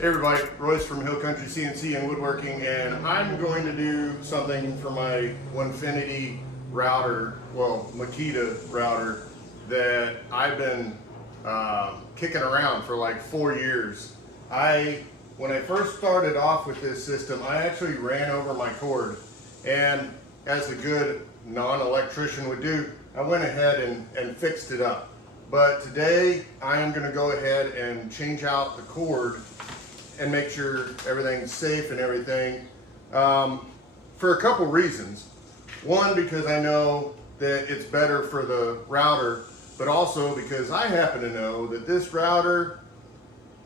Hey everybody, Royce from Hill Country CNC and Woodworking, and I'm going to do something for my Onefinity router, well, Makita router, that I've been kicking around for like 4 years. When I first started off with this system, I actually ran over my cord, and as a good non-electrician would do, I went ahead and fixed it up. But today I am going to go ahead and change out the cord and make sure everything's safe and everything, for a couple reasons. One, because I know that it's better for the router, but also because I happen to know that this router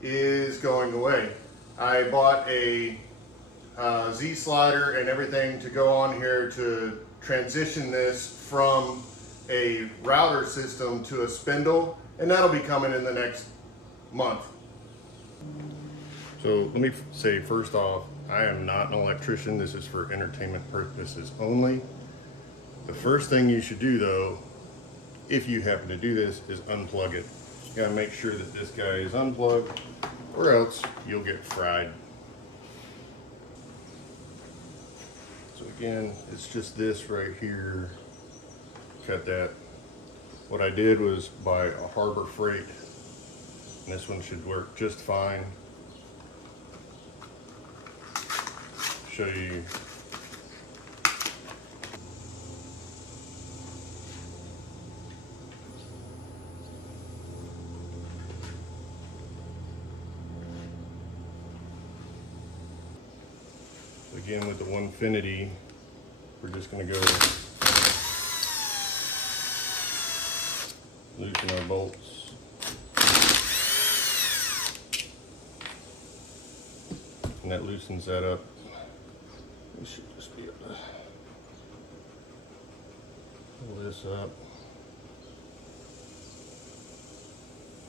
is going away. I bought a Z slider and everything to go on here to transition this from a router system to a spindle, and that'll be coming in the next month. So let me say first off, I am not an electrician. This is for entertainment purposes only. The first thing you should do though, if you happen to do this, is unplug it. You gotta make sure that this guy is unplugged, or else you'll get fried. So again, it's just this right here. Cut that. What I did was buy a Harbor Freight, and this one should work just fine. Show you. Again, with the Onefinity, we're just going to go loosen our bolts. And that loosens that up. We should just be able to pull this up.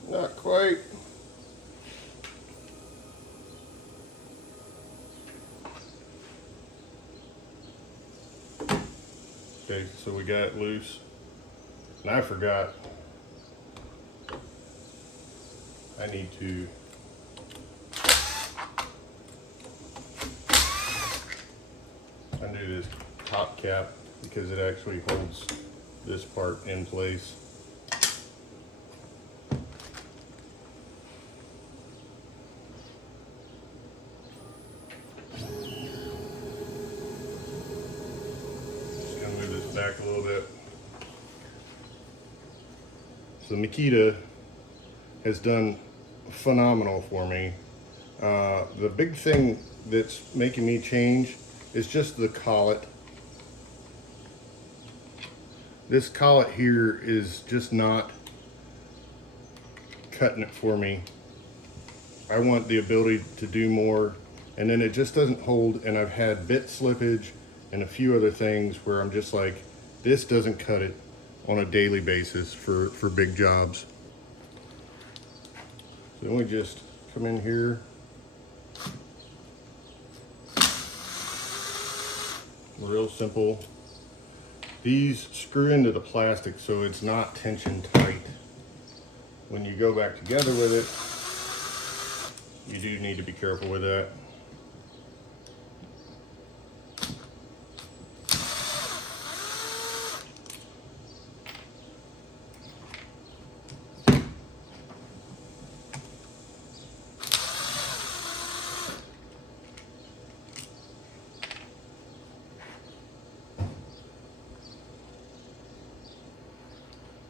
Not quite. Okay, so we got it loose. And I forgot. I need to undo this top cap because it actually holds this part in place. Just gonna move this back a little bit. So Makita has done phenomenal for me. The big thing that's making me change is just the collet. This collet here is just not cutting it for me. I want the ability to do more, and then it just doesn't hold, and I've had bit slippage and a few other things where I'm just like, this doesn't cut it on a daily basis for big jobs. So then we just come in here. Real simple. These screw into the plastic so it's not tension tight. When you go back together with it, you do need to be careful with that.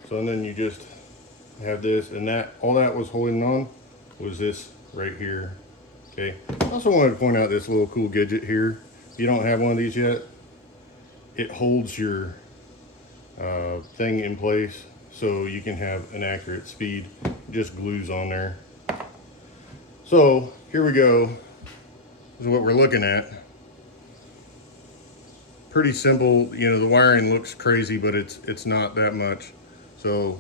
So and then you just have this, and that all that was holding on was this right here. Okay. I also wanted to point out this little cool gadget here. If you don't have one of these yet, it holds your thing in place so you can have an accurate speed. It just glues on there. So here we go. This is what we're looking at. Pretty simple. You know, the wiring looks crazy, but it's not that much. So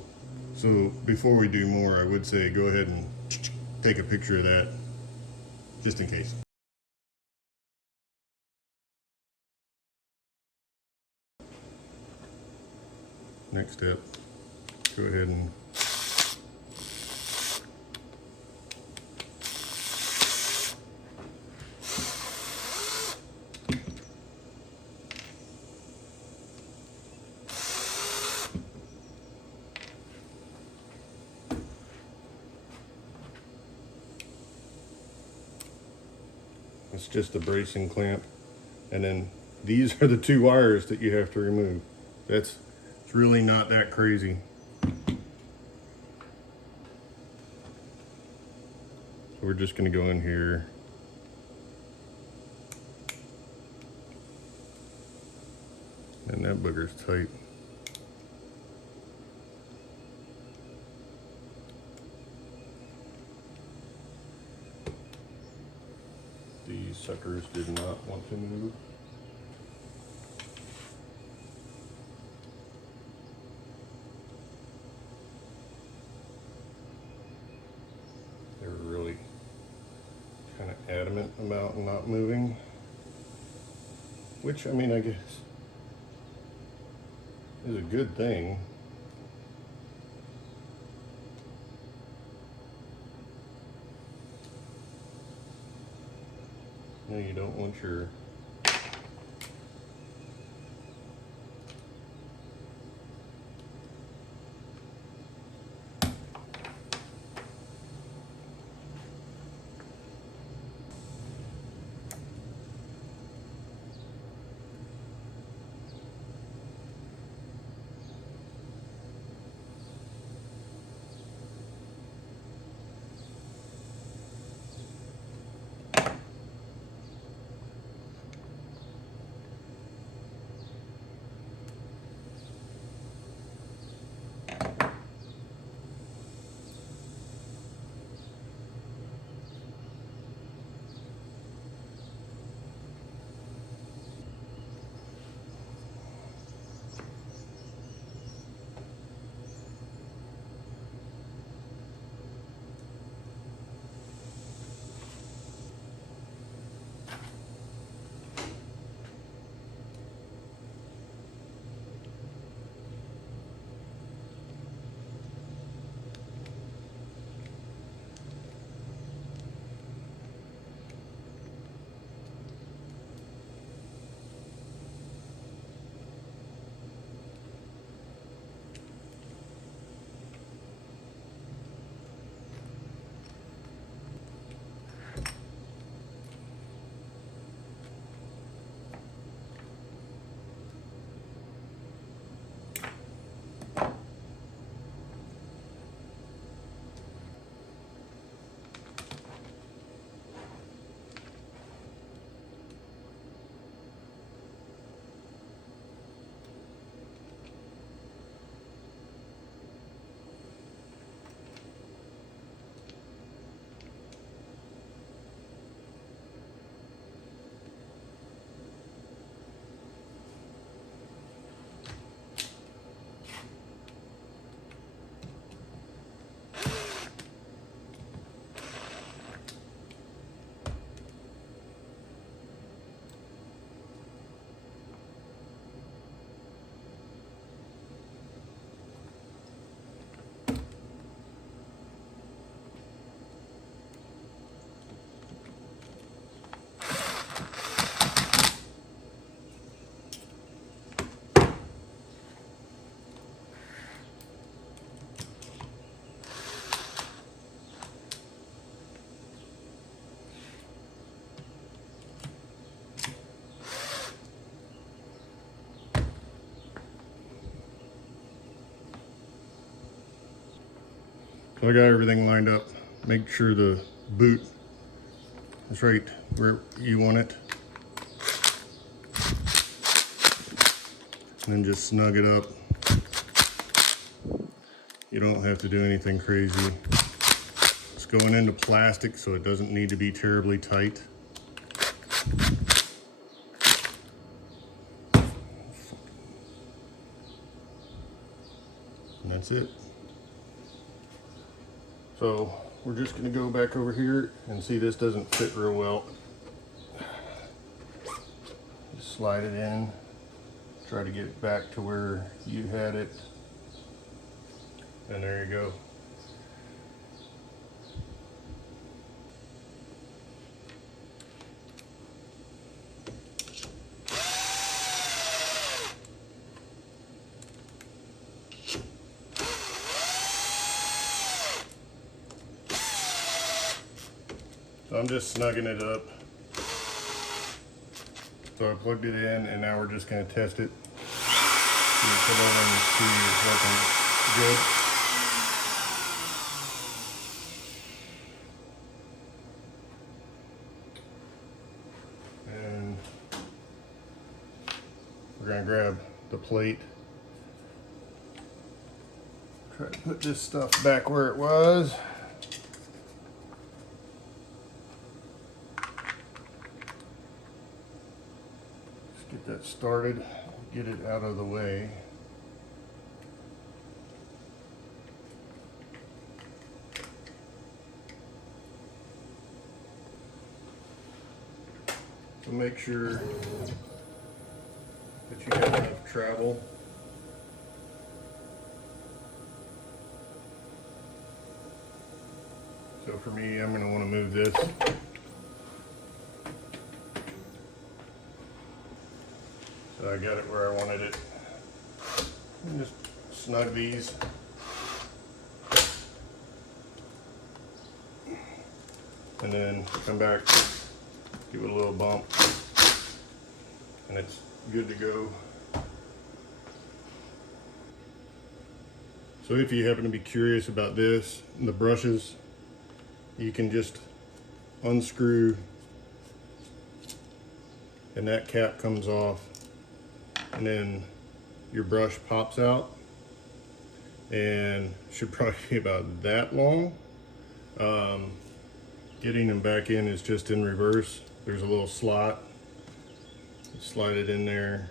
before we do more, I would say go ahead and take a picture of that, just in case. Next step, go ahead and It's just the bracing clamp. And then these are the 2 wires that you have to remove. It's really not that crazy. So we're just gonna go in here. And that booger's tight. These suckers did not want to move. They were really kind of adamant about not moving. Which, I mean, I guess is a good thing. No, you don't want your So I got everything lined up. Make sure the boot is right where you want it. And then just snug it up. You don't have to do anything crazy. It's going into plastic, so it doesn't need to be terribly tight. And that's it. So we're just going to go back over here and see this doesn't fit real well. Just slide it in. Try to get it back to where you had it. And there you go. So I'm just snugging it up. So I plugged it in, and now we're just going to test it. Put it in and see it's working good. And we're going to grab the plate. Try to put this stuff back where it was. Just get that started, get it out of the way. So make sure that you have enough travel. So for me, I'm going to want to move this. So I got it where I wanted it. And just snug these. And then come back, give it a little bump, and it's good to go. So if you happen to be curious about this, the brushes, you can just unscrew and that cap comes off, and then your brush pops out, and should probably be about that long. Getting them back in is just in reverse. There's a little slot, slide it in there.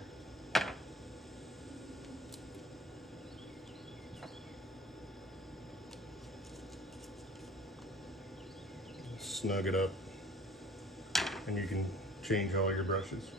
Snug it up, and you can change all your brushes.